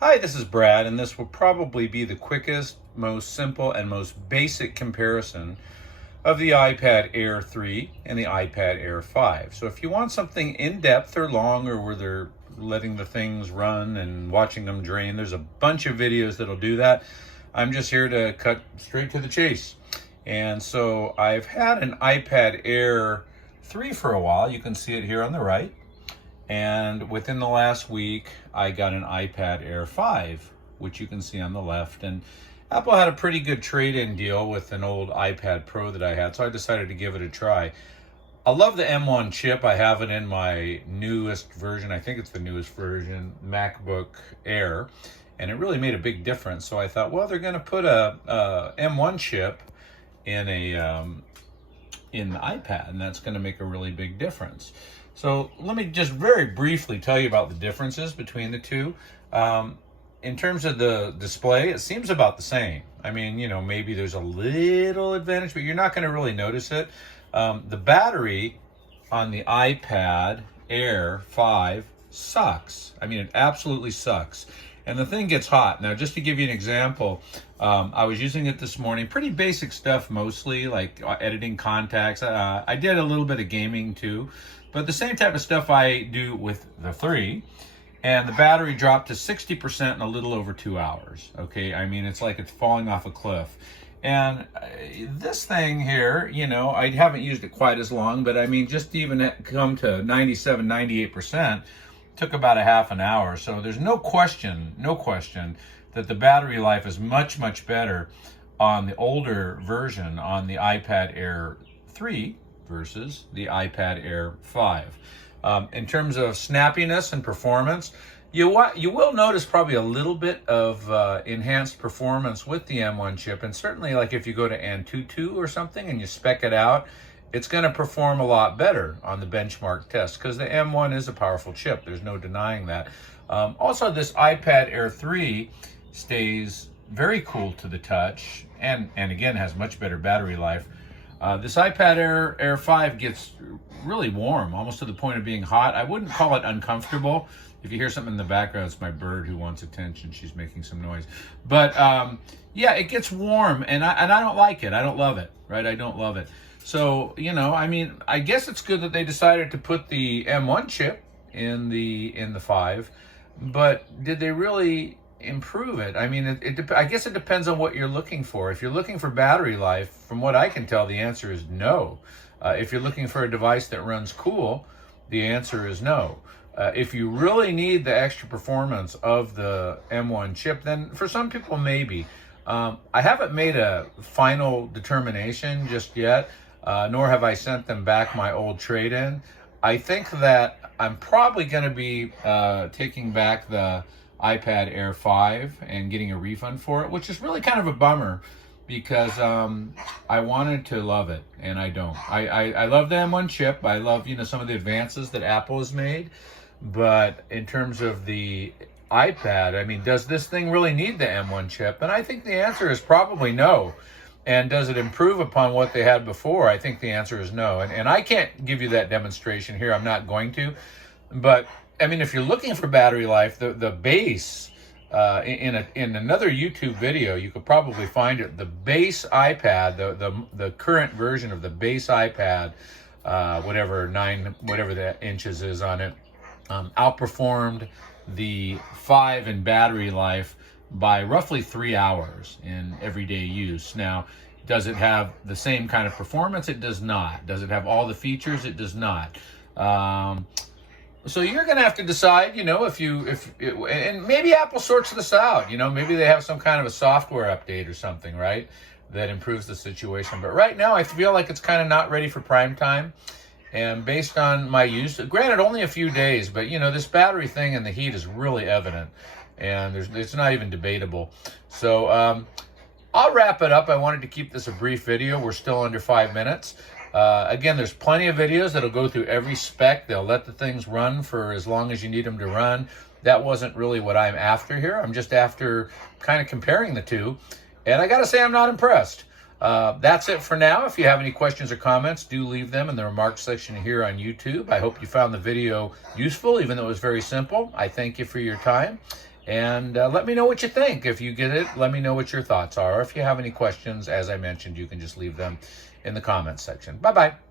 Hi, this is Brad, and this will probably be the quickest, most simple, and most basic comparison of the iPad Air 3 and the iPad Air 5. So if you want something in-depth or long, or where they're letting the things run and watching them drain, there's a bunch of videos that'll do that. I'm just here to cut straight to the chase. And so I've had an iPad Air 3 for a while. You can see it here on the right. And within the last week, I got an iPad Air 5, which you can see on the left. And Apple had a pretty good trade-in deal with an old iPad Pro that I had, so I decided to give it a try. I love the M1 chip. I have it in my newest version. I think it's the newest version, MacBook Air. And it really made a big difference. So I thought, well, they're going to put a M1 chip in in the iPad, and that's going to make a really big difference. So let me just very briefly tell you about the differences between the two. In terms of the display, it seems about the same. I mean, maybe there's a little advantage, but you're not going to really notice it. The battery on the iPad Air 5 sucks. I mean, it absolutely sucks. And the thing gets hot. Now, just to give you an example, I was using it this morning. Pretty basic stuff mostly, like editing contacts. I did a little bit of gaming too. But the same type of stuff I do with the 3, and the battery dropped to 60% in a little over 2 hours. Okay, I mean, it's like it's falling off a cliff. And this thing here, I haven't used it quite as long, but I mean, just to even come to 97, 98% took about a half an hour. So there's no question that the battery life is much, much better on the older version, on the iPad Air 3, versus the iPad Air 5. In terms of snappiness and performance, you will notice probably a little bit of enhanced performance with the M1 chip, and certainly like if you go to Antutu or something and you spec it out, it's going to perform a lot better on the benchmark test because the M1 is a powerful chip. There's no denying that. Also, this iPad Air 3 stays very cool to the touch and again has much better battery life. This iPad Air 5 gets really warm, almost to the point of being hot. I wouldn't call it uncomfortable. If you hear something in the background, it's my bird who wants attention. She's making some noise. But yeah, it gets warm, and I don't like it. I don't love it, right? I don't love it. So, I mean, I guess it's good that they decided to put the M1 chip in the 5, but did they really improve it? I mean, I guess it depends on what you're looking for. If you're looking for battery life, from what I can tell, the answer is no. If you're looking for a device that runs cool, the answer is no. If you really need the extra performance of the M1 chip, then for some people, maybe. I haven't made a final determination just yet, nor have I sent them back my old trade-in. I think that I'm probably going to be taking back the iPad Air 5 and getting a refund for it, which is really kind of a bummer because I wanted to love it and I don't. I love the M1 chip. I love some of the advances that Apple has made, but in terms of the iPad, I mean, does this thing really need the M1 chip? And I think the answer is probably no. And does it improve upon what they had before? I think the answer is no. And I can't give you that demonstration here. I'm not going to. But I mean, if you're looking for battery life, the base, in another YouTube video, you could probably find it. The base iPad, the current version of the base iPad, whatever the inches is on it, outperformed the 5 in battery life by roughly 3 hours in everyday use. Now, does it have the same kind of performance? It does not. Does it have all the features? It does not. So you're going to have to decide, and maybe Apple sorts this out. Maybe they have some kind of a software update or something, right, that improves the situation. But right now, I feel like it's kind of not ready for prime time. And based on my use, granted, only a few days, but this battery thing and the heat is really evident, and it's not even debatable. So I'll wrap it up. I wanted to keep this a brief video. We're still under 5 minutes. Again, there's plenty of videos that'll go through every spec. They'll let the things run for as long as you need them to run. That wasn't really what I'm after here. I'm just after kind of comparing the two. And I got to say, I'm not impressed. That's it for now. If you have any questions or comments, do leave them in the remarks section here on YouTube. I hope you found the video useful, even though it was very simple. I thank you for your time. And let me know what you think. If you get it, let me know what your thoughts are. If you have any questions, as I mentioned, you can just leave them in the comments section. Bye-bye.